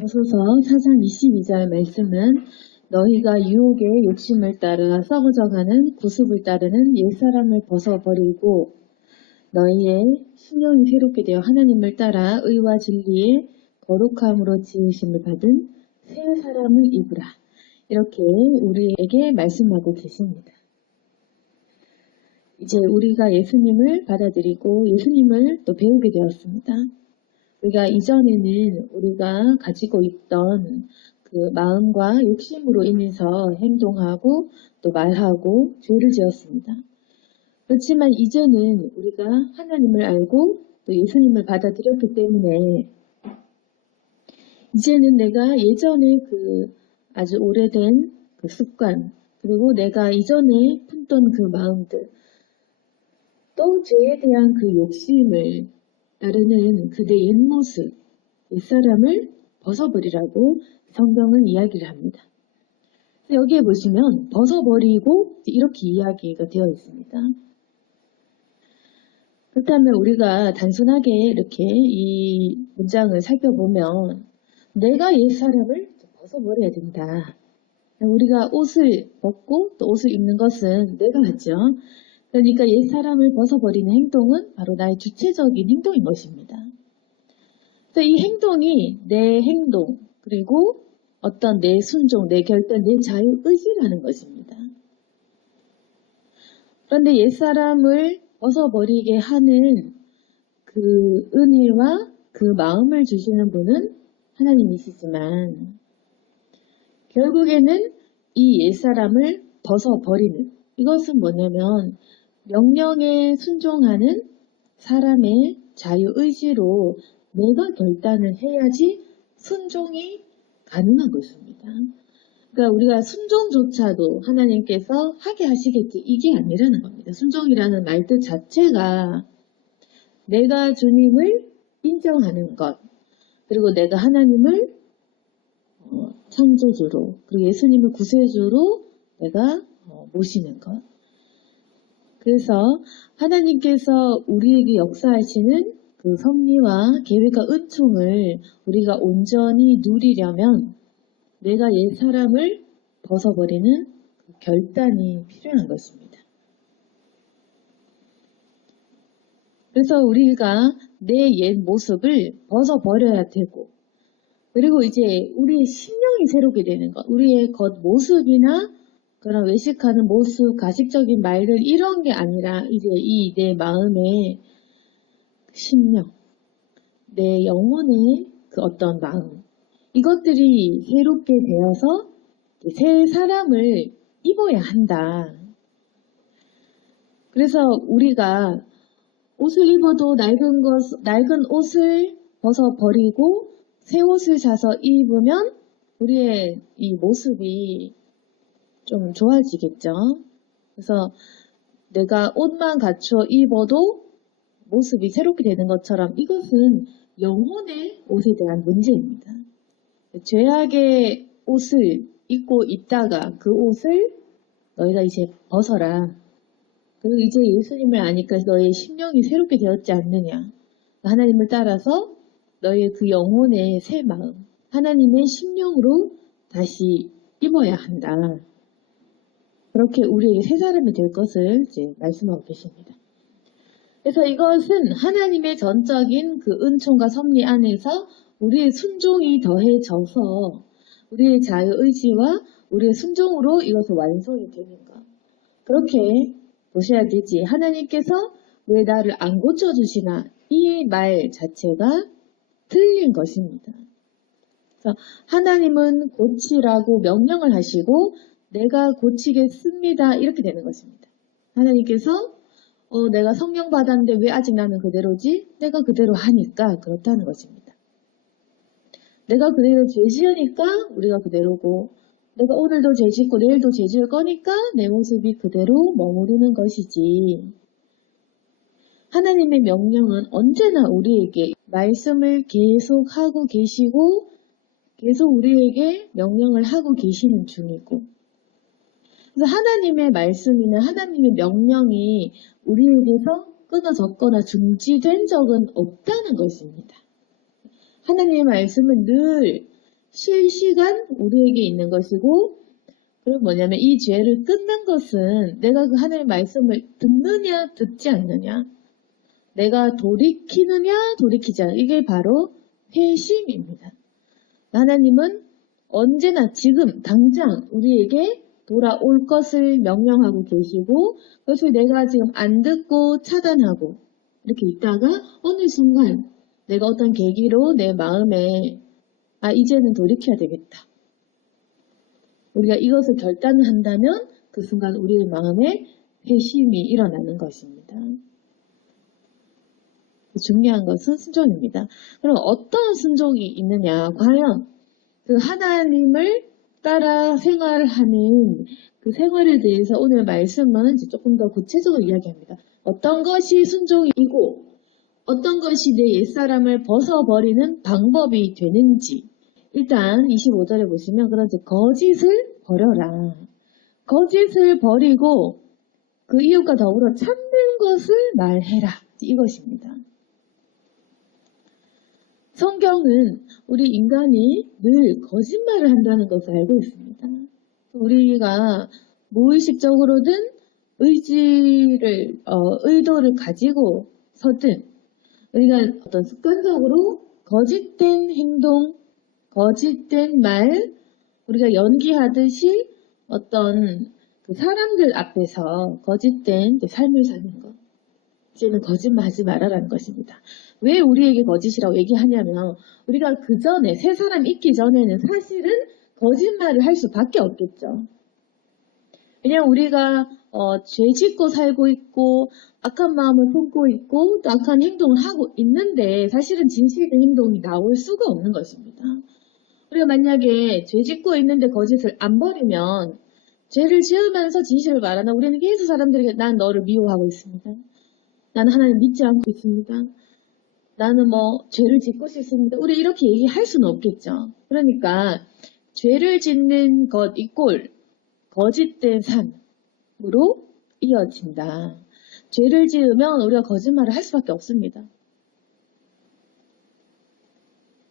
에베소서 4장 22절 말씀은 너희가 유혹의 욕심을 따라 썩어져가는 구습을 따르는 옛사람을 벗어버리고 너희의 신령이 새롭게 되어 하나님을 따라 의와 진리의 거룩함으로 지으심을 받은 새 사람을 입으라. 이렇게 우리에게 말씀하고 계십니다. 이제 우리가 예수님을 받아들이고 예수님을 또 배우게 되었습니다. 우리가 이전에는 우리가 가지고 있던 그 마음과 욕심으로 인해서 행동하고 또 말하고 죄를 지었습니다. 그렇지만 이제는 우리가 하나님을 알고 또 예수님을 받아들였기 때문에 이제는 내가 예전에 그 아주 오래된 그 습관 그리고 내가 이전에 품던 그 마음들 또 죄에 대한 그 욕심을 따르는 그대 옛모습, 옛사람을 벗어버리라고 성경은 이야기를 합니다. 여기에 보시면 벗어버리고 이렇게 이야기가 되어 있습니다. 그렇다면 우리가 단순하게 이렇게 이 문장을 살펴보면 내가 옛사람을 벗어버려야 된다. 우리가 옷을 벗고 또 옷을 입는 것은 내가 하죠. 그러니까 옛사람을 벗어버리는 행동은 바로 나의 주체적인 행동인 것입니다. 그래서 이 행동이 내 행동, 그리고 어떤 내 순종, 내 결단, 내 자유의지라는 것입니다. 그런데 옛사람을 벗어버리게 하는 그 은혜와 그 마음을 주시는 분은 하나님이시지만 결국에는 이 옛사람을 벗어버리는 이것은 뭐냐면 명령에 순종하는 사람의 자유의지로 내가 결단을 해야지 순종이 가능한 것입니다. 그러니까 우리가 순종조차도 하나님께서 하게 하시겠지 이게 아니라는 겁니다. 순종이라는 말뜻 자체가 내가 주님을 인정하는 것 그리고 내가 하나님을 창조주로 그리고 예수님을 구세주로 내가 모시는 것. 그래서 하나님께서 우리에게 역사하시는 그 섭리와 계획과 은총을 우리가 온전히 누리려면 내가 옛사람을 벗어버리는 그 결단이 필요한 것입니다. 그래서 우리가 내 옛 모습을 벗어버려야 되고 그리고 이제 우리의 심령이 새롭게 되는 것, 우리의 겉모습이나 그런 외식하는 모습, 가식적인 말들 이런 게 아니라 이제 이 내 마음의 심령, 내 영혼의 그 어떤 마음 이것들이 새롭게 되어서 새 사람을 입어야 한다. 그래서 우리가 옷을 입어도 낡은 옷을 벗어버리고 새 옷을 사서 입으면 우리의 이 모습이 좀 좋아지겠죠. 그래서 내가 옷만 갖춰 입어도 모습이 새롭게 되는 것처럼 이것은 영혼의 옷에 대한 문제입니다. 죄악의 옷을 입고 있다가 그 옷을 너희가 이제 벗어라. 그리고 이제 예수님을 아니까 너의 심령이 새롭게 되었지 않느냐. 하나님을 따라서 너의 그 영혼의 새 마음, 하나님의 심령으로 다시 입어야 한다. 그렇게 우리에게 새 사람이 될 것을 이제 말씀하고 계십니다. 그래서 이것은 하나님의 전적인 그 은총과 섭리 안에서 우리의 순종이 더해져서 우리의 자유의지와 우리의 순종으로 이것을 완성이 되는 것. 그렇게 보셔야 되지. 하나님께서 왜 나를 안 고쳐주시나 이 말 자체가 틀린 것입니다. 그래서 하나님은 고치라고 명령을 하시고 내가 고치겠습니다. 이렇게 되는 것입니다. 하나님께서 내가 성령 받았는데 왜 아직 나는 그대로지? 내가 그대로 하니까 그렇다는 것입니다. 내가 그대로 죄 지으니까 우리가 그대로고 내가 오늘도 죄 짓고 내일도 죄 지을 거니까 내 모습이 그대로 머무르는 것이지. 하나님의 명령은 언제나 우리에게 말씀을 계속 하고 계시고 계속 우리에게 명령을 하고 계시는 중이고 그래서 하나님의 말씀이나 하나님의 명령이 우리에게서 끊어졌거나 중지된 적은 없다는 것입니다. 하나님의 말씀은 늘 실시간 우리에게 있는 것이고, 그럼 뭐냐면 이 죄를 끊는 것은 내가 그 하나님의 말씀을 듣느냐 듣지 않느냐, 내가 돌이키느냐 돌이키지 않느냐, 이게 바로 회심입니다. 하나님은 언제나 지금 당장 우리에게 돌아올 것을 명령하고 계시고, 그것을 내가 지금 안 듣고 차단하고 이렇게 있다가 어느 순간 내가 어떤 계기로 내 마음에 이제는 돌이켜야 되겠다, 우리가 이것을 결단을 한다면 그 순간 우리의 마음에 회심이 일어나는 것입니다. 중요한 것은 순종입니다. 그럼 어떤 순종이 있느냐, 과연 그 하나님을 따라 생활하는 그 생활에 대해서 오늘 말씀은 이제 조금 더 구체적으로 이야기합니다. 어떤 것이 순종이고 어떤 것이 내 옛사람을 벗어버리는 방법이 되는지. 일단 25절에 보시면, 그런즉 거짓을 버려라. 거짓을 버리고 그 이웃과 더불어 참된 것을 말해라, 이것입니다. 성경은 우리 인간이 늘 거짓말을 한다는 것을 알고 있습니다. 우리가 무의식적으로든 의도를 가지고 서든 우리가 어떤 습관적으로 거짓된 행동, 거짓된 말, 우리가 연기하듯이 어떤 그 사람들 앞에서 거짓된 삶을 사는 것, 이제는 거짓말 하지 말아라는 것입니다. 왜 우리에게 거짓이라고 얘기하냐면, 우리가 그 전에, 새 사람 있기 전에는 사실은 거짓말을 할 수밖에 없겠죠. 왜냐하면 우리가 죄 짓고 살고 있고 악한 마음을 품고 있고 또 악한 행동을 하고 있는데 사실은 진실된 행동이 나올 수가 없는 것입니다. 우리가 만약에 죄 짓고 있는데 거짓을 안 버리면, 죄를 지으면서 진실을 말하나 우리는 계속 사람들에게 난 너를 미워하고 있습니다, 나는 하나님 믿지 않고 있습니다, 나는 죄를 짓고 싶습니다, 우리 이렇게 얘기할 수는 없겠죠. 그러니까 죄를 짓는 것 이꼴 거짓된 삶으로 이어진다. 죄를 지으면 우리가 거짓말을 할 수밖에 없습니다.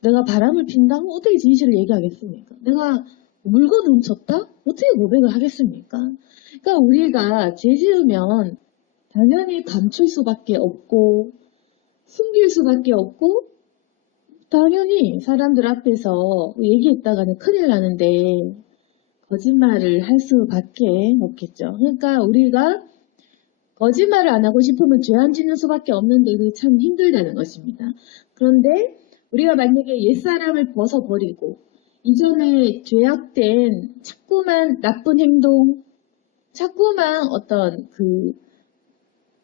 내가 바람을 핀다고 어떻게 진실을 얘기하겠습니까? 내가 물건을 훔쳤다? 어떻게 고백을 하겠습니까? 그러니까 우리가 죄 지으면 당연히 감출 수밖에 없고 숨길 수밖에 없고 당연히 사람들 앞에서 얘기했다가는 큰일 나는데 거짓말을 할 수밖에 없겠죠. 그러니까 우리가 거짓말을 안 하고 싶으면 죄 안 짓는 수밖에 없는데 그게 참 힘들다는 것입니다. 그런데 우리가 만약에 옛사람을 벗어버리고 이전에 죄악된 자꾸만 나쁜 행동, 자꾸만 어떤 그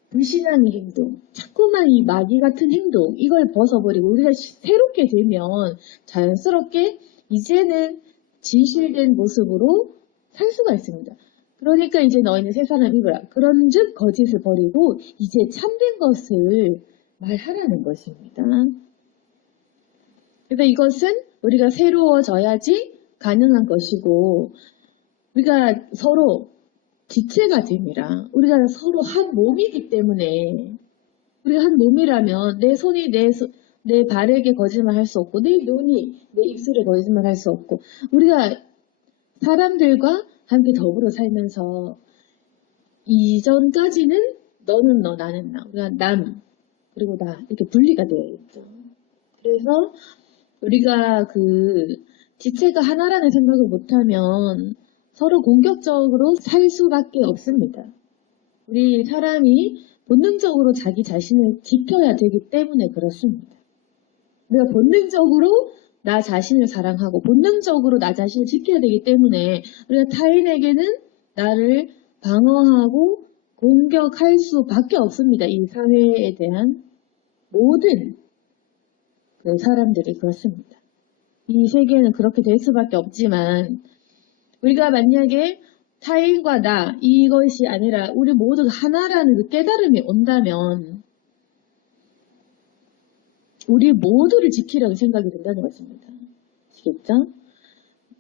불신앙의 행동, 자꾸만 이 마귀 같은 행동, 이걸 벗어버리고 우리가 새롭게 되면 자연스럽게 이제는 진실된 모습으로 살 수가 있습니다. 그러니까 이제 너희는 새 사람이라. 그런즉 거짓을 버리고 이제 참된 것을 말하라는 것입니다. 그래서 이것은 우리가 새로워져야지 가능한 것이고, 우리가 서로 지체가 됩니다. 우리가 서로 한 몸이기 때문에, 우리가 한 몸이라면 내 손이 내 발에게 거짓말 할 수 없고, 내 눈이 내 입술에 거짓말 할 수 없고, 우리가 사람들과 함께 더불어 살면서 이전까지는 너는 너, 나는 나, 우리가 남, 그리고 나, 이렇게 분리가 되어 있죠. 그래서 우리가 그 지체가 하나라는 생각을 못하면 서로 공격적으로 살 수밖에 없습니다. 우리 사람이 본능적으로 자기 자신을 지켜야 되기 때문에 그렇습니다. 우리가 본능적으로 나 자신을 사랑하고 본능적으로 나 자신을 지켜야 되기 때문에 우리가 타인에게는 나를 방어하고 공격할 수밖에 없습니다. 이 사회에 대한 모든 그 사람들이 그렇습니다. 이 세계는 그렇게 될 수밖에 없지만, 우리가 만약에 타인과 나, 이것이 아니라 우리 모두가 하나라는 그 깨달음이 온다면 우리 모두를 지키려는 생각이 든다는 것입니다. 아시겠죠?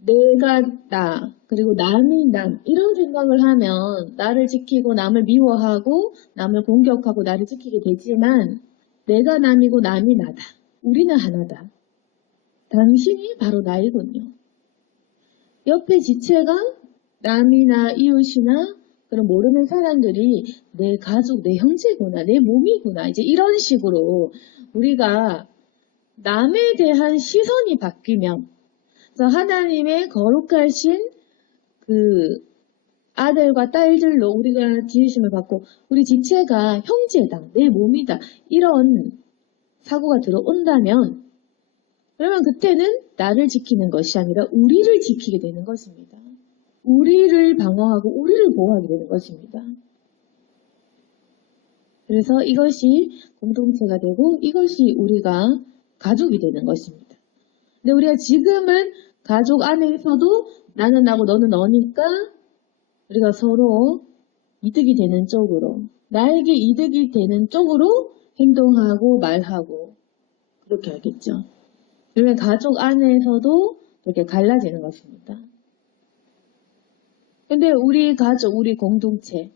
내가 나, 그리고 남이 남, 이런 생각을 하면 나를 지키고 남을 미워하고 남을 공격하고 나를 지키게 되지만, 내가 남이고 남이 나다, 우리는 하나다, 당신이 바로 나이군요. 옆에 지체가 남이나 이웃이나 그런 모르는 사람들이 내 가족, 내 형제구나, 내 몸이구나. 이제 이런 식으로 우리가 남에 대한 시선이 바뀌면, 그래서 하나님의 거룩하신 그 아들과 딸들로 우리가 지으심을 받고 우리 지체가 형제다, 내 몸이다, 이런 사고가 들어온다면 그러면 그때는 나를 지키는 것이 아니라 우리를 지키게 되는 것입니다. 우리를 방어하고 우리를 보호하게 되는 것입니다. 그래서 이것이 공동체가 되고 이것이 우리가 가족이 되는 것입니다. 근데 우리가 지금은 가족 안에서도 나는 나고 너는 너니까 우리가 서로 이득이 되는 쪽으로, 나에게 이득이 되는 쪽으로 행동하고 말하고 그렇게 하겠죠. 그러면 가족 안에서도 이렇게 갈라지는 것입니다. 근데 우리 가족, 우리 공동체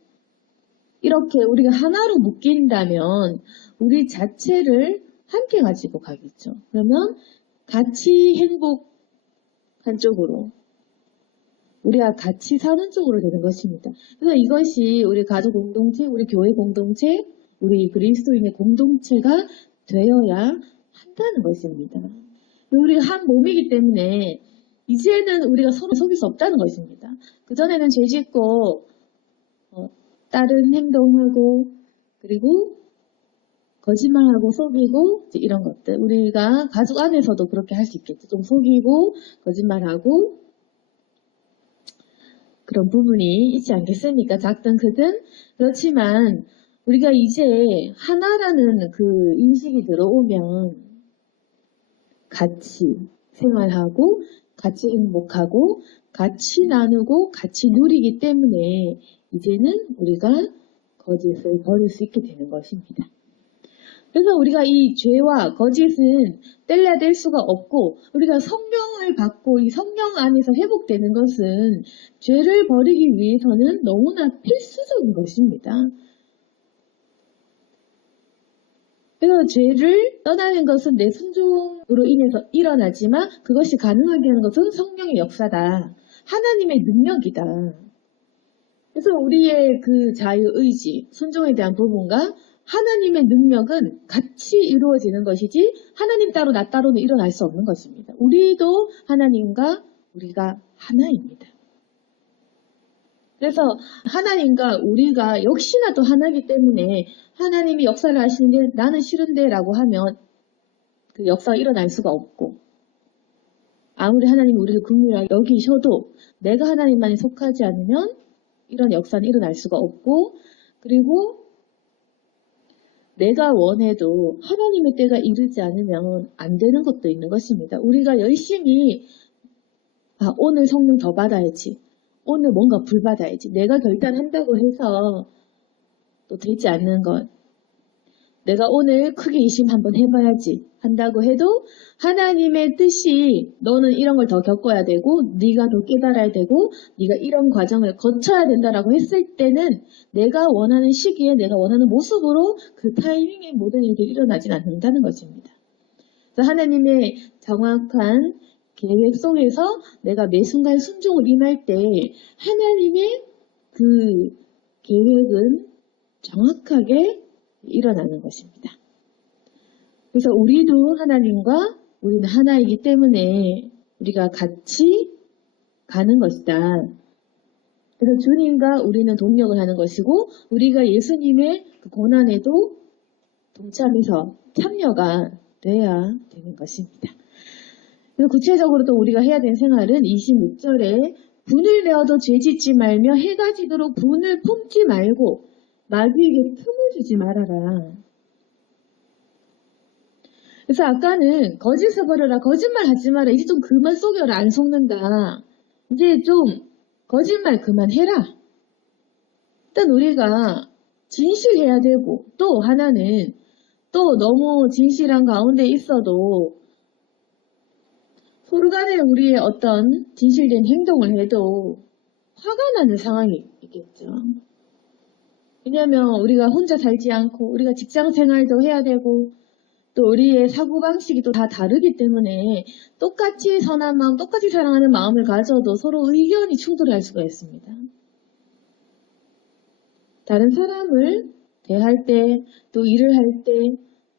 이렇게 우리가 하나로 묶인다면 우리 자체를 함께 가지고 가겠죠. 그러면 같이 행복한 쪽으로 우리가 같이 사는 쪽으로 되는 것입니다. 그래서 이것이 우리 가족 공동체, 우리 교회 공동체, 우리 그리스도인의 공동체가 되어야 한다는 것입니다. 우리가 한 몸이기 때문에 이제는 우리가 서로 속일 수 없다는 것입니다. 그전에는 죄짓고 다른 행동하고 그리고 거짓말하고 속이고 이런 것들 우리가 가족 안에서도 그렇게 할 수 있겠죠. 좀 속이고 거짓말하고 그런 부분이 있지 않겠습니까? 작든 크든. 그렇지만 우리가 이제 하나라는 그 인식이 들어오면 같이 생활하고 같이 행복하고 같이 나누고 같이 누리기 때문에 이제는 우리가 거짓을 버릴 수 있게 되는 것입니다. 그래서 우리가 이 죄와 거짓은 뗄래야 뗄 수가 없고 우리가 성령을 받고 이 성령 안에서 회복되는 것은 죄를 버리기 위해서는 너무나 필수적인 것입니다. 그래서 죄를 떠나는 것은 내 순종으로 인해서 일어나지만 그것이 가능하게 하는 것은 성령의 역사다. 하나님의 능력이다. 그래서 우리의 그 자유의지, 순종에 대한 부분과 하나님의 능력은 같이 이루어지는 것이지 하나님 따로 나 따로는 일어날 수 없는 것입니다. 우리도 하나님과 우리가 하나입니다. 그래서 하나님과 우리가 역시나 또 하나이기 때문에 하나님이 역사를 하시는데 나는 싫은데 라고 하면 그 역사가 일어날 수가 없고 아무리 하나님이 우리를 긍휼하게 여기셔도 내가 하나님만에 속하지 않으면 이런 역사는 일어날 수가 없고 그리고 내가 원해도 하나님의 때가 이르지 않으면 안 되는 것도 있는 것입니다. 우리가 열심히 오늘 성령 더 받아야지. 오늘 뭔가 불 받아야지. 내가 결단한다고 해서 또 되지 않는 것. 내가 오늘 크게 이심 한번 해봐야지 한다고 해도 하나님의 뜻이 너는 이런 걸 더 겪어야 되고 네가 더 깨달아야 되고 네가 이런 과정을 거쳐야 된다라고 했을 때는 내가 원하는 시기에 내가 원하는 모습으로 그 타이밍에 모든 일들이 일어나진 않는다는 것입니다. 그래서 하나님의 정확한 계획 속에서 내가 매 순간 순종을 임할 때 하나님의 그 계획은 정확하게 일어나는 것입니다. 그래서 우리도 하나님과 우리는 하나이기 때문에 우리가 같이 가는 것이다. 그래서 주님과 우리는 동력을 하는 것이고 우리가 예수님의 그 고난에도 동참해서 참여가 돼야 되는 것입니다. 그래서 구체적으로 또 우리가 해야 되는 생활은 26절에 분을 내어도 죄짓지 말며 해가 지도록 분을 품지 말고 마귀에게 틈을 주지 말아라. 그래서 아까는 거짓을 버려라, 거짓말 하지 마라, 이제 좀 그만 속여라, 안 속는다. 이제 좀 거짓말 그만해라. 일단 우리가 진실해야 되고 또 하나는 또 너무 진실한 가운데 있어도 서로 간에 우리의 어떤 진실된 행동을 해도 화가 나는 상황이 있겠죠. 왜냐하면 우리가 혼자 살지 않고 우리가 직장 생활도 해야 되고 또 우리의 사고방식이 또 다 다르기 때문에 똑같이 선한 마음, 똑같이 사랑하는 마음을 가져도 서로 의견이 충돌할 수가 있습니다. 다른 사람을 대할 때, 또 일을 할 때,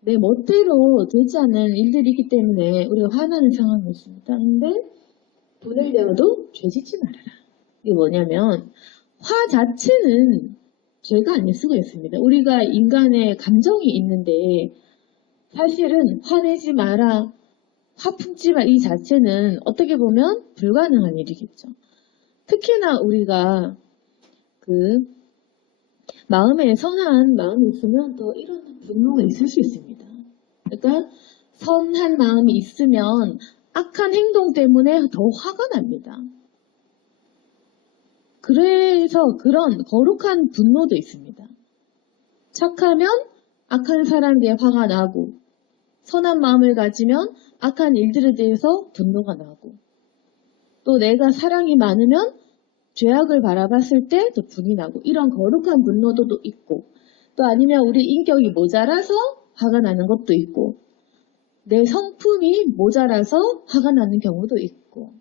내 멋대로 되지 않는 일들이 있기 때문에 우리가 화나는 상황이 있습니다. 근데 돈을 내어도 죄짓지 말아라. 이게 뭐냐면, 화 자체는 죄가 아닐 수가 있습니다. 우리가 인간의 감정이 있는데, 사실은 화내지 마라, 화 품지 마, 이 자체는 어떻게 보면 불가능한 일이겠죠. 특히나 우리가 마음에 선한 마음이 있으면 더 이런 분노가 있을 수 있습니다. 그러니까 선한 마음이 있으면 악한 행동 때문에 더 화가 납니다. 그래서 그런 거룩한 분노도 있습니다. 착하면 악한 사람에게 화가 나고, 선한 마음을 가지면 악한 일들에 대해서 분노가 나고, 또 내가 사랑이 많으면 죄악을 바라봤을 때 또 분이 나고, 이런 거룩한 분노도 또 있고, 또 아니면 우리 인격이 모자라서 화가 나는 것도 있고, 내 성품이 모자라서 화가 나는 경우도 있고,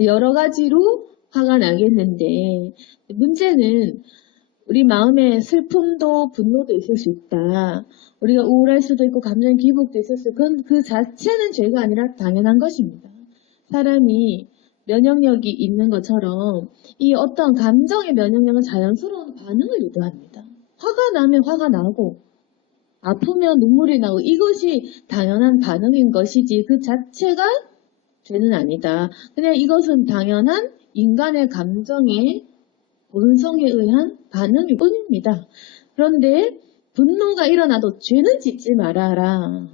여러 가지로 화가 나겠는데, 문제는 우리 마음에 슬픔도 분노도 있을 수 있다. 우리가 우울할 수도 있고 감정 기복도 있을 수 있고, 그건 그 자체는 죄가 아니라 당연한 것입니다. 사람이 면역력이 있는 것처럼 이 어떤 감정의 면역력은 자연스러운 반응을 유도합니다. 화가 나면 화가 나고, 아프면 눈물이 나고, 이것이 당연한 반응인 것이지 그 자체가 죄는 아니다. 그냥 이것은 당연한 인간의 감정의 본성에 의한 반응일 뿐입니다. 그런데 분노가 일어나도 죄는 짓지 말아라.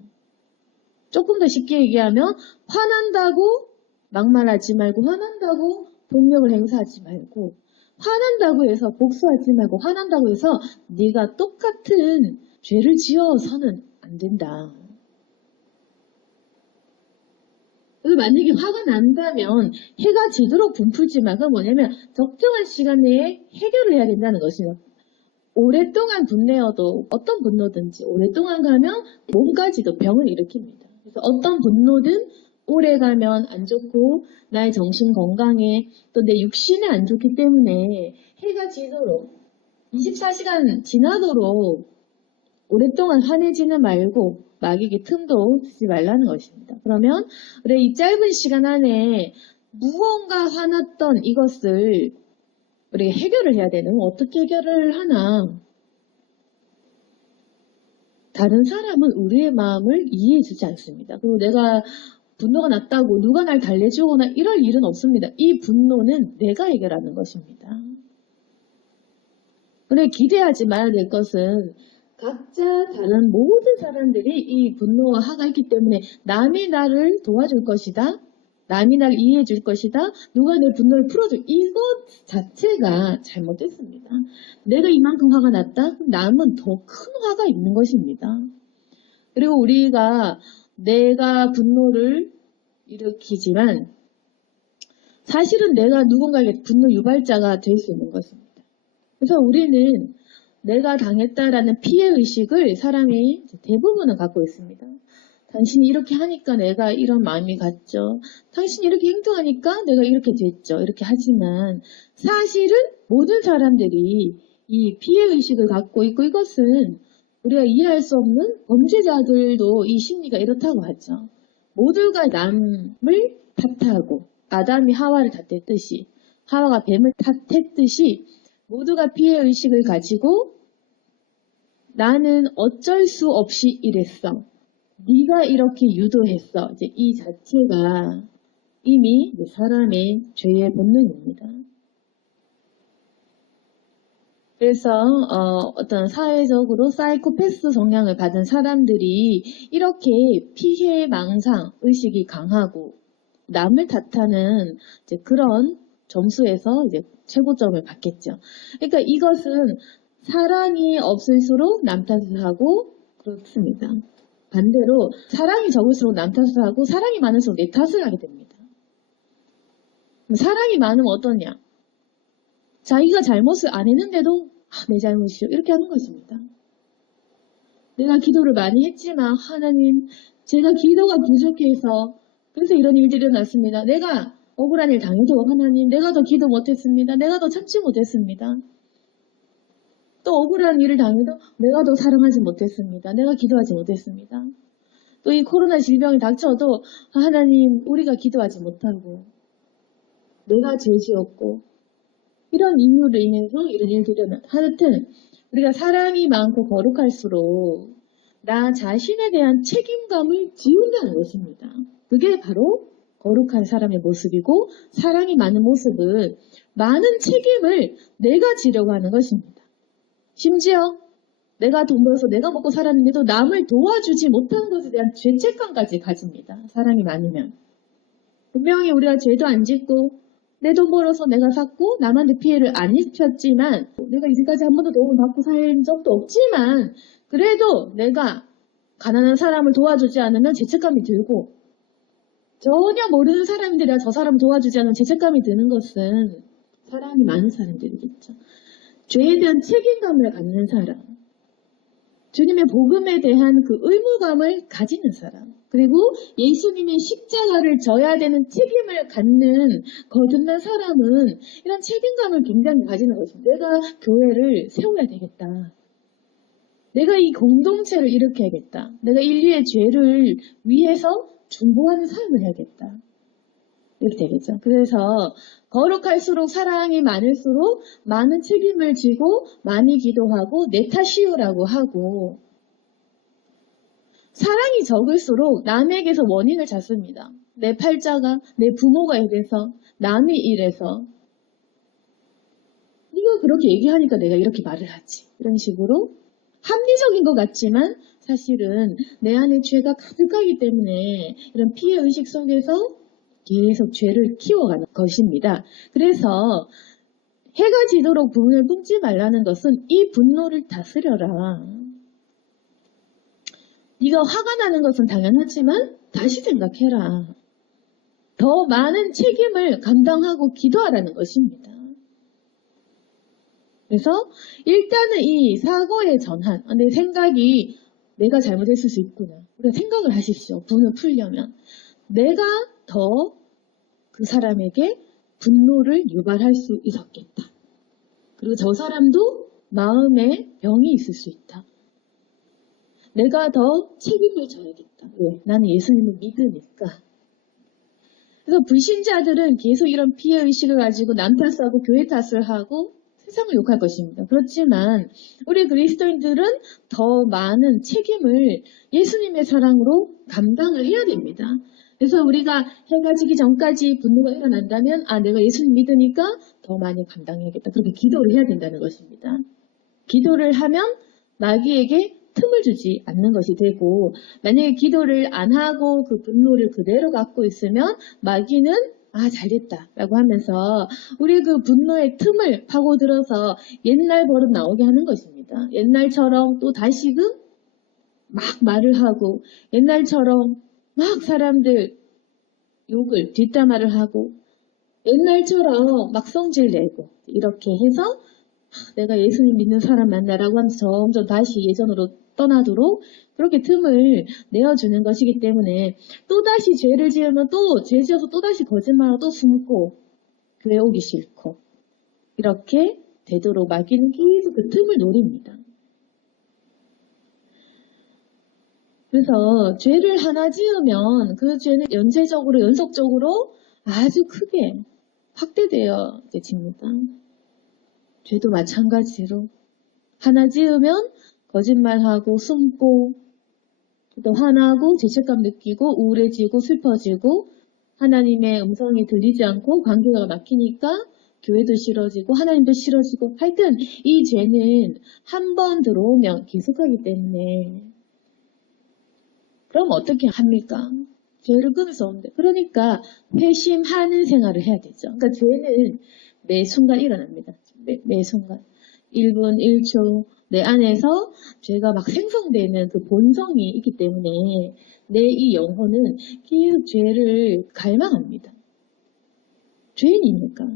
조금 더 쉽게 얘기하면 화난다고 막말하지 말고, 화난다고 폭력을 행사하지 말고, 화난다고 해서 복수하지 말고, 화난다고 해서 네가 똑같은 죄를 지어서는 안 된다. 그래서 만약에 화가 난다면 해가 지도록 분풀지만, 그건 뭐냐면 적정한 시간 내에 해결을 해야 된다는 것이죠. 오랫동안 분내어도, 어떤 분노든지 오랫동안 가면 몸까지도 병을 일으킵니다. 그래서 어떤 분노든 오래 가면 안 좋고, 나의 정신 건강에 또 내 육신에 안 좋기 때문에 해가 지도록 24시간 지나도록 오랫동안 화내지는 말고 마귀에게 틈도 주지 말라는 것입니다. 그러면 우리 이 짧은 시간 안에 무언가 화났던 이것을 우리가 해결을 해야 되는, 어떻게 해결을 하나? 다른 사람은 우리의 마음을 이해해주지 않습니다. 그리고 내가 분노가 났다고 누가 날 달래주거나 이럴 일은 없습니다. 이 분노는 내가 해결하는 것입니다. 그런데 기대하지 말아야 될 것은 각자 다른 모든 사람들이 이 분노와 화가 있기 때문에 남이 나를 도와줄 것이다, 남이 나를 이해해 줄 것이다, 누가 내 분노를 풀어줄, 이것 자체가 잘못됐습니다. 내가 이만큼 화가 났다? 그럼 남은 더 큰 화가 있는 것입니다. 그리고 우리가 내가 분노를 일으키지만 사실은 내가 누군가에게 분노 유발자가 될 수 있는 것입니다. 그래서 우리는 내가 당했다라는 피해의식을 사람이 대부분은 갖고 있습니다. 당신이 이렇게 하니까 내가 이런 마음이 갔죠. 당신이 이렇게 행동하니까 내가 이렇게 됐죠. 이렇게 하지만 사실은 모든 사람들이 이 피해의식을 갖고 있고, 이것은 우리가 이해할 수 없는 범죄자들도 이 심리가 이렇다고 하죠. 모두가 남을 탓하고, 아담이 하와를 탓했듯이, 하와가 뱀을 탓했듯이 모두가 피해의식을 가지고 나는 어쩔 수 없이 이랬어, 네가 이렇게 유도했어, 이제 이 자체가 이미 사람의 죄의 본능입니다. 그래서 어떤 사회적으로 사이코패스 성향을 받은 사람들이 이렇게 피해 망상 의식이 강하고 남을 탓하는 이제 그런 점수에서 이제 최고점을 받겠죠. 그러니까 이것은 사랑이 없을수록 남 탓을 하고 그렇습니다. 반대로 사랑이 적을수록 남 탓을 하고 사랑이 많을수록 내 탓을 하게 됩니다. 사랑이 많으면 어떠냐? 자기가 잘못을 안 했는데도 내 잘못이요, 이렇게 하는 것입니다. 내가 기도를 많이 했지만 하나님, 제가 기도가 부족해서 그래서 이런 일들이 일어났습니다. 내가 억울한 일 당해도 하나님, 내가 더 기도 못했습니다. 내가 더 참지 못했습니다. 또 억울한 일을 당해도 내가 더 사랑하지 못했습니다. 내가 기도하지 못했습니다. 또 이 코로나 질병이 닥쳐도 하나님, 우리가 기도하지 못하고 내가 죄지었고 이런 이유로 인해서 이런 일들이 일어나. 하여튼 우리가 사랑이 많고 거룩할수록 나 자신에 대한 책임감을 지운다는 것입니다. 그게 바로 거룩한 사람의 모습이고, 사랑이 많은 모습은 많은 책임을 내가 지려고 하는 것입니다. 심지어 내가 돈 벌어서 내가 먹고 살았는데도 남을 도와주지 못한 것에 대한 죄책감까지 가집니다. 사랑이 많으면. 분명히 우리가 죄도 안 짓고 내 돈 벌어서 내가 샀고 남한테 피해를 안 입혔지만, 내가 이제까지 한 번도 도움을 받고 살 적도 없지만 그래도 내가 가난한 사람을 도와주지 않으면 죄책감이 들고, 전혀 모르는 사람인데 내가 저 사람 도와주지 않으면 죄책감이 드는 것은 사랑이 많은 사람들이겠죠. 죄에 대한 책임감을 갖는 사람, 주님의 복음에 대한 그 의무감을 가지는 사람, 그리고 예수님이 십자가를 져야 되는 책임을 갖는 거듭난 사람은 이런 책임감을 굉장히 가지는 것입니다. 내가 교회를 세워야 되겠다. 내가 이 공동체를 일으켜야겠다. 내가 인류의 죄를 위해서 중보하는 삶을 해야겠다. 이렇게 되겠죠. 그래서 거룩할수록, 사랑이 많을수록 많은 책임을 지고 많이 기도하고 내 탓이요라고 하고, 사랑이 적을수록 남에게서 원인을 찾습니다. 내 팔자가, 내 부모가 이래서, 남이 이래서, 네가 그렇게 얘기하니까 내가 이렇게 말을 하지. 이런 식으로 합리적인 것 같지만 사실은 내 안에 죄가 가득하기 때문에 이런 피해의식 속에서 계속 죄를 키워가는 것입니다. 그래서 해가 지도록 분을 뿜지 말라는 것은 이 분노를 다스려라. 네가 화가 나는 것은 당연하지만 다시 생각해라. 더 많은 책임을 감당하고 기도하라는 것입니다. 그래서 일단은 이 사고의 전환, 내 생각이 내가 잘못했을 수 있구나. 우리가 생각을 하십시오. 분을 풀려면. 내가 더 그 사람에게 분노를 유발할 수 있었겠다. 그리고 저 사람도 마음에 병이 있을 수 있다. 내가 더 책임을 져야겠다. 왜? 나는 예수님을 믿으니까. 그래서 불신자들은 계속 이런 피해의식을 가지고 남 탓하고 교회 탓을 하고 세상을 욕할 것입니다. 그렇지만 우리 그리스도인들은 더 많은 책임을 예수님의 사랑으로 감당을 해야 됩니다. 그래서 우리가 해가 지기 전까지 분노가 일어난다면 내가 예수님 믿으니까 더 많이 감당해야겠다. 그렇게 기도를 해야 된다는 것입니다. 기도를 하면 마귀에게 틈을 주지 않는 것이 되고, 만약에 기도를 안 하고 그 분노를 그대로 갖고 있으면 마귀는 잘됐다 라고 하면서 우리 그 분노의 틈을 파고들어서 옛날 버릇 나오게 하는 것입니다. 옛날처럼 또 다시금 막 말을 하고, 옛날처럼 막 사람들 욕을 뒷담화를 하고, 옛날처럼 막 성질 내고, 이렇게 해서 내가 예수님 믿는 사람 만나라고 하면서 점점 다시 예전으로 떠나도록 그렇게 틈을 내어주는 것이기 때문에, 또다시 죄를 지으면 또 죄 지어서 또다시 거짓말하고 또 숨고 교회 오기 싫고 이렇게 되도록 마귀는 계속 그 틈을 노립니다. 그래서 죄를 하나 지으면 그 죄는 연쇄적으로 연속적으로 아주 크게 확대되어 집니다. 죄도 마찬가지로 하나 지으면 거짓말하고 숨고 또 화나고 죄책감 느끼고 우울해지고 슬퍼지고, 하나님의 음성이 들리지 않고 관계가 막히니까 교회도 싫어지고 하나님도 싫어지고, 하여튼 이 죄는 한 번 들어오면 계속하기 때문에 그럼 어떻게 합니까? 죄를 끊을 수 없는데, 그러니까 회심하는 생활을 해야 되죠. 그러니까 죄는 매 순간 일어납니다. 매 순간 1분 1초 내 안에서 죄가 막 생성되는 그 본성이 있기 때문에 내 이 영혼은 계속 죄를 갈망합니다. 죄인이니까.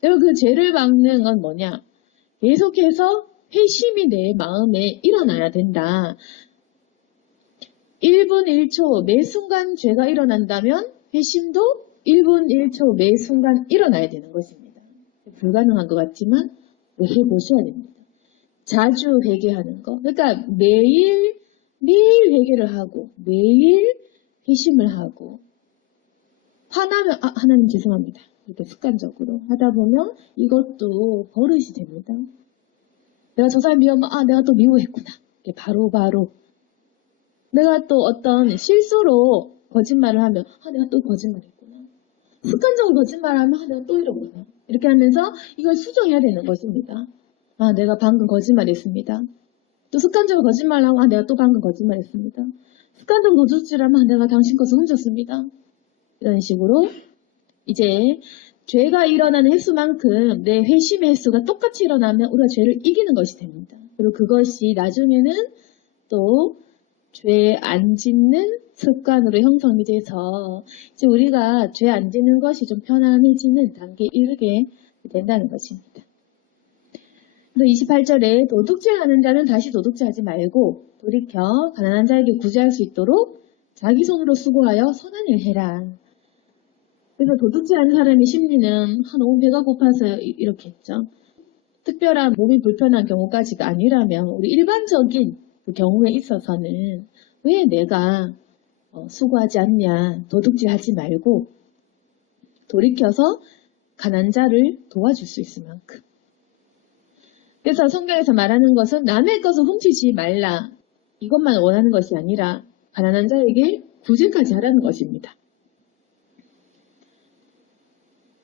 그리고 그 죄를 막는 건 뭐냐? 계속해서 회심이 내 마음에 일어나야 된다. 1분 1초 매 순간 죄가 일어난다면 회심도 1분 1초 매 순간 일어나야 되는 것입니다. 불가능한 것 같지만 해보셔야 됩니다. 자주 회개하는 거. 그러니까 매일 회개를 하고 매일 회심을 하고 화나면 하나님 죄송합니다. 이렇게 습관적으로 하다 보면 이것도 버릇이 됩니다. 내가 저 사람 미워하면 내가 또 미워했구나. 바로 내가 또 어떤 실수로 거짓말을 하면 내가 또 거짓말했구나. 습관적으로 거짓말하면 내가 또 이러구나. 이렇게 하면서 이걸 수정해야 되는 것입니다. 내가 방금 거짓말했습니다. 또 습관적으로 거짓말하고 내가 또 방금 거짓말했습니다. 습관적으로 도둑질하면 내가 당신 것을 훔쳤습니다. 이런 식으로 이제 죄가 일어나는 횟수만큼 내 회심의 횟수가 똑같이 일어나면 우리가 죄를 이기는 것이 됩니다. 그리고 그것이 나중에는 또 죄 안 짓는 습관으로 형성이 돼서 이제 우리가 죄 안 짓는 것이 좀 편안해지는 단계에 이르게 된다는 것입니다. 28절에 도둑질하는 자는 다시 도둑질하지 말고 돌이켜 가난한 자에게 구제할 수 있도록 자기 손으로 수고하여 선한 일 해라. 그래서 도둑질하는 사람의 심리는 너무 배가 고파서 이렇게 했죠. 특별한 몸이 불편한 경우까지가 아니라면 우리 일반적인 그 경우에 있어서는 왜 내가 수고하지 않냐, 도둑질하지 말고 돌이켜서 가난한 자를 도와줄 수 있을 만큼. 그래서 성경에서 말하는 것은 남의 것을 훔치지 말라. 이것만 원하는 것이 아니라 가난한 자에게 구제까지 하라는 것입니다.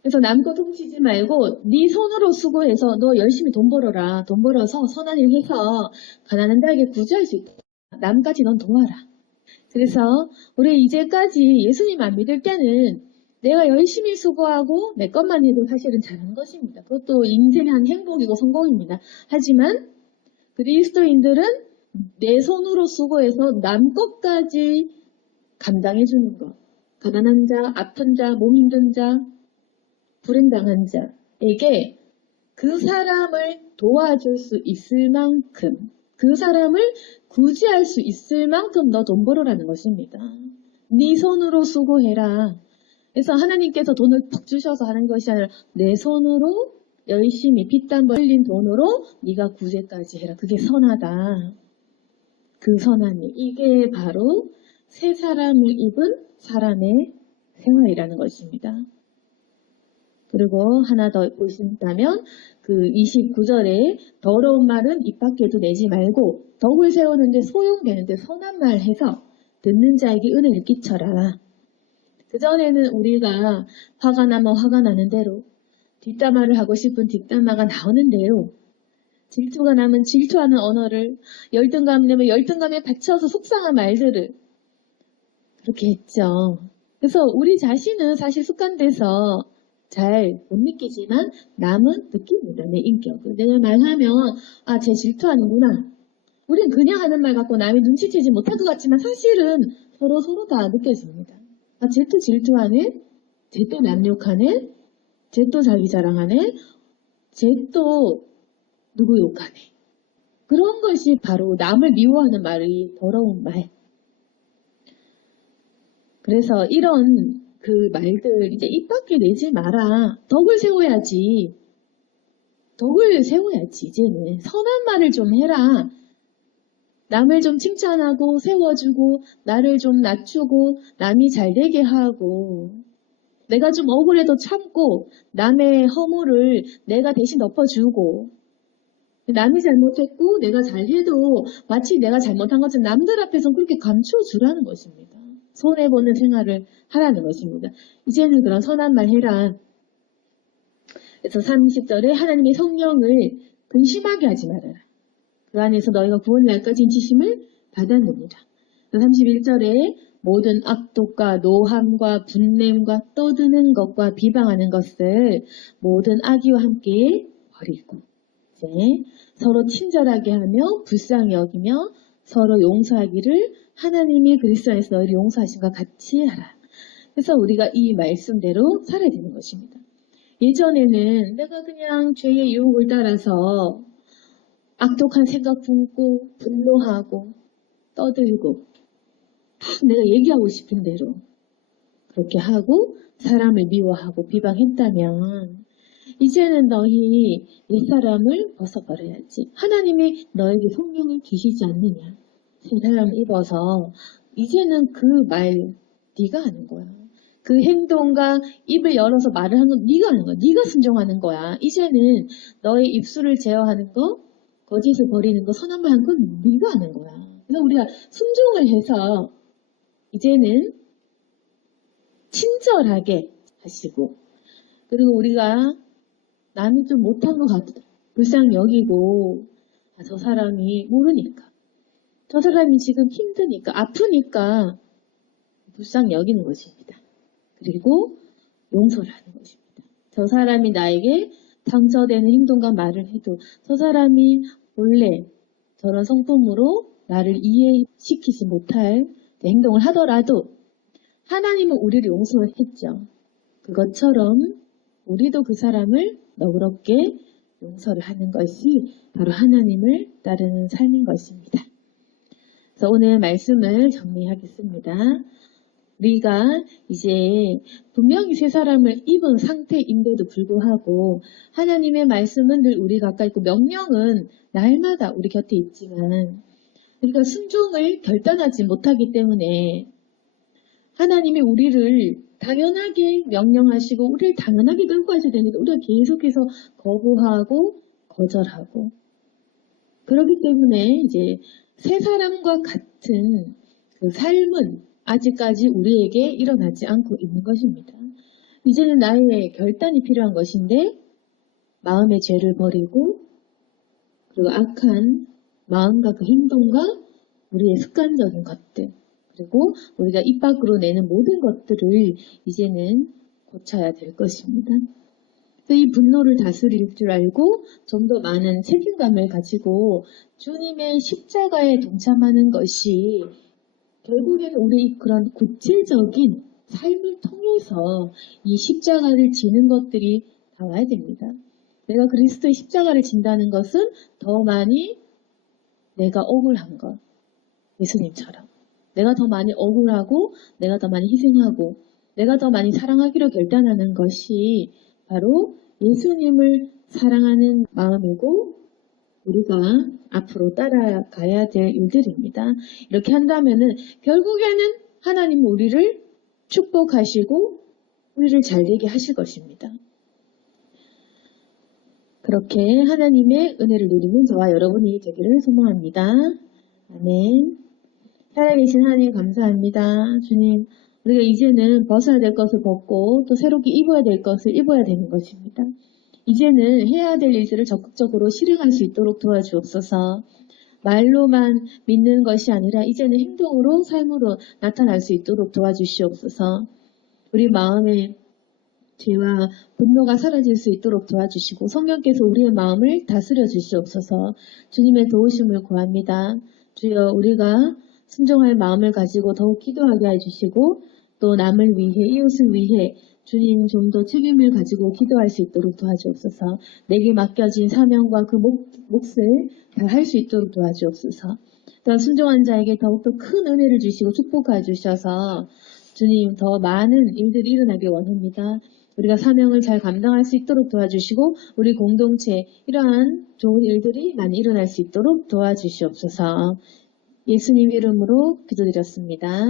그래서 남 것 훔치지 말고 네 손으로 수고해서 너 열심히 돈 벌어라. 돈 벌어서 선한 일 해서 가난한 자에게 구제할 수 있다. 남까지 넌 도와라. 그래서 우리 이제까지 예수님 안 믿을 때는 내가 열심히 수고하고 내 것만 해도 사실은 잘하는 것입니다. 그것도 인생의 한 행복이고 성공입니다. 하지만 그리스도인들은 내 손으로 수고해서 남 것까지 감당해 주는 것. 가난한 자, 아픈 자, 몸 힘든 자, 불행당한 자에게 그 사람을 도와줄 수 있을 만큼, 그 사람을 구제할 수 있을 만큼 너 돈 벌어라는 것입니다. 네 손으로 수고해라. 그래서 하나님께서 돈을 푹 주셔서 하는 것이 아니라 내 손으로 열심히 피땀 흘린 돈으로 네가 구제까지 해라. 그게 선하다. 그 선한 일. 이게 바로 새 사람을 입은 사람의 생활이라는 것입니다. 그리고 하나 더 보신다면 그 29절에 더러운 말은 입 밖에도 내지 말고 덕을 세우는데 소용되는데 선한 말 해서 듣는 자에게 은혜를 끼쳐라. 그전에는 우리가 화가 나면 화가 나는 대로, 뒷담화를 하고 싶은 뒷담화가 나오는 대로, 질투가 나면 질투하는 언어를, 열등감 내면 열등감에 받쳐서 속상한 말들을 그렇게 했죠. 그래서 우리 자신은 사실 습관돼서 잘 못 느끼지만 남은 느낍니다. 내 인격을. 내가 말하면 쟤 질투하는구나. 우린 그냥 하는 말 같고 남이 눈치채지 못할 것 같지만 사실은 서로 다 느껴집니다. 쟤 또 질투하네? 쟤 또 남욕하네? 쟤 또 자기 자랑하네? 쟤 또 누구 욕하네? 그런 것이 바로 남을 미워하는 말이 더러운 말. 그래서 이런 그 말들 이제 입 밖에 내지 마라. 덕을 세워야지. 덕을 세워야지 이제는. 선한 말을 좀 해라. 남을 좀 칭찬하고 세워주고 나를 좀 낮추고 남이 잘되게 하고 내가 좀 억울해도 참고 남의 허물을 내가 대신 덮어주고 남이 잘못했고 내가 잘해도 마치 내가 잘못한 것처럼 남들 앞에서 그렇게 감춰주라는 것입니다. 손해보는 생활을 하라는 것입니다. 이제는 그런 선한 말 해라. 그래서 30절에 하나님의 성령을 근심하게 하지 말아라. 그 안에서 너희가 구원 날까지 인치심을 받았느니라. 31절에 모든 악독과 노함과 분냄과 떠드는 것과 비방하는 것을 모든 악의와 함께 버리고 이제 서로 친절하게 하며 불쌍히 여기며 서로 용서하기를 하나님이 그리스도 안에서 너희를 용서하신 것 같이 하라. 그래서 우리가 이 말씀대로 살아야 되는 것입니다. 예전에는 내가 그냥 죄의 유혹을 따라서 악독한 생각 품고 분노하고 떠들고 막 내가 얘기하고 싶은 대로 그렇게 하고 사람을 미워하고 비방했다면 이제는 너희 옛사람을 벗어버려야지. 하나님이 너에게 성령을 주시지 않느냐. 새 사람을 입어서 이제는 그 말 네가 하는 거야. 그 행동과 입을 열어서 말을 하는 건 네가 하는 거야. 네가 순종하는 거야. 이제는 너의 입술을 제어하는 거, 거짓을 버리는 거, 선한 말 하는 건 네가 하는 거야. 그래서 우리가 순종을 해서 이제는 친절하게 하시고 그리고 우리가 나는 좀 못한 것 같아. 불쌍히 여기고 저 사람이 모르니까 저 사람이 지금 힘드니까 아프니까 불쌍히 여기는 것입니다. 그리고 용서를 하는 것입니다. 저 사람이 나에게 상처되는 행동과 말을 해도 저 사람이 원래 저런 성품으로 나를 이해시키지 못할 행동을 하더라도 하나님은 우리를 용서했죠. 그것처럼 우리도 그 사람을 너그럽게 용서를 하는 것이 바로 하나님을 따르는 삶인 것입니다. 그래서 오늘 말씀을 정리하겠습니다. 우리가 이제 분명히 새 사람을 입은 상태인데도 불구하고 하나님의 말씀은 늘 우리 가까이 있고 명령은 날마다 우리 곁에 있지만 우리가 순종을 결단하지 못하기 때문에 하나님이 우리를 당연하게 명령하시고 우리를 당연하게 끌고 가셔야 되는데 우리가 계속해서 거부하고 거절하고 그렇기 때문에 이제 새 사람과 같은 그 삶은 아직까지 우리에게 일어나지 않고 있는 것입니다. 이제는 나의 결단이 필요한 것인데 마음의 죄를 버리고 그리고 악한 마음과 그 행동과 우리의 습관적인 것들 그리고 우리가 입 밖으로 내는 모든 것들을 이제는 고쳐야 될 것입니다. 이 분노를 다스릴 줄 알고 좀 더 많은 책임감을 가지고 주님의 십자가에 동참하는 것이 결국에는 우리 그런 구체적인 삶을 통해서 이 십자가를 지는 것들이 나와야 됩니다. 내가 그리스도의 십자가를 진다는 것은 더 많이 내가 억울한 것, 예수님처럼. 내가 더 많이 억울하고 내가 더 많이 희생하고 내가 더 많이 사랑하기로 결단하는 것이 바로 예수님을 사랑하는 마음이고 우리가 앞으로 따라가야 될 일들입니다. 이렇게 한다면은 결국에는 하나님은 우리를 축복하시고 우리를 잘되게 하실 것입니다. 그렇게 하나님의 은혜를 누리는 저와 여러분이 되기를 소망합니다. 아멘. 살아계신 하나님 감사합니다. 주님, 우리가 이제는 벗어야 될 것을 벗고 또 새롭게 입어야 될 것을 입어야 되는 것입니다. 이제는 해야 될 일들을 적극적으로 실행할 수 있도록 도와주옵소서. 말로만 믿는 것이 아니라 이제는 행동으로 삶으로 나타날 수 있도록 도와주시옵소서. 우리 마음에 죄와 분노가 사라질 수 있도록 도와주시고 성령께서 우리의 마음을 다스려 주시옵소서. 주님의 도우심을 구합니다. 주여 우리가 순종할 마음을 가지고 더욱 기도하게 해주시고 또 남을 위해 이웃을 위해 주님 좀 더 책임을 가지고 기도할 수 있도록 도와주옵소서. 내게 맡겨진 사명과 그 몫을 다 할 수 있도록 도와주옵소서. 또 순종한 자에게 더욱더 큰 은혜를 주시고 축복해 주셔서 주님 더 많은 일들이 일어나길 원합니다. 우리가 사명을 잘 감당할 수 있도록 도와주시고 우리 공동체 이러한 좋은 일들이 많이 일어날 수 있도록 도와주시옵소서. 예수님 이름으로 기도드렸습니다.